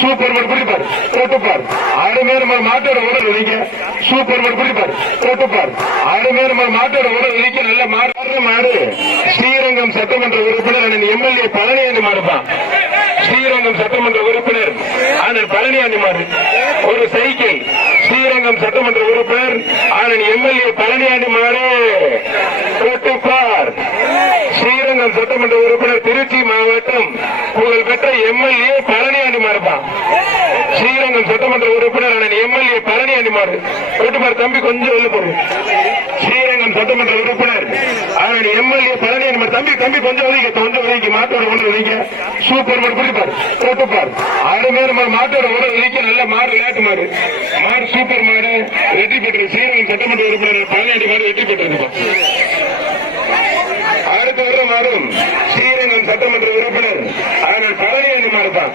Super குடிப்பார் ஓட்டுப்பார் ஆடுமே நம்ம மாட்டோட உடல் சூப்பர் குடிப்பார் ஓட்டுப்பார் ஆடுமே நம்ம மாட்டோட உடல் நல்ல மாடு. மாடு. ஸ்ரீரங்கம் சட்டமன்ற உறுப்பினர் அண்ணன் எம்எல்ஏ பழனியாண்டி மாடுப்பான் ஸ்ரீரங்கம் சட்டமன்ற உறுப்பினர் அண்ணன் பழனியாண்டி மாடு. ஒரு சைக்கிள். ஸ்ரீரங்கம் சட்டமன்ற உறுப்பினர் அண்ணன் எம்எல்ஏ பழனியாண்டி மாடு. ஓட்டுப்பார் சட்டமன்ற உறுப்பினர் திருச்சி மாவட்டம். புகழ் பெற்ற எம்எல்ஏ பழனி மாறுப்பான் ஸ்ரீரங்கம் சட்டமன்ற உறுப்பினர் அண்ணன் எம்எல்ஏ பழனி மாறு ஓட்டுப்பார் தம்பி கொஞ்சம் வெளில போடு. ஸ்ரீரங்கம் சட்டமன்ற உறுப்பினர் அண்ணன் எம்எல்ஏ பழனி மாறு தம்பி தம்பி கொஞ்சம் ஒதுங்க கொஞ்சம் ஒதுக்கி மாட்டோட ஒன்று ஒதுங்க சூப்பர் மாடு பிடிப்பார் ஓட்டுப்பார் ஆடுமே நம்ம மாட்டோட உடல் ஒதுக்கி நல்ல மாடு விளையாட்டு மாடு. மாடு சூப்பர் மாடு வெற்றி பெற்று ஸ்ரீரங்கம் சட்டமன்ற உறுப்பினர் பழனி மாடு வெற்றி பெற்றிருப்பார் அடுத்த ஸ்ரீரங்கம் சட்டமன்ற உறுப்பினர். ஆனால் பழனியாண்டி தான்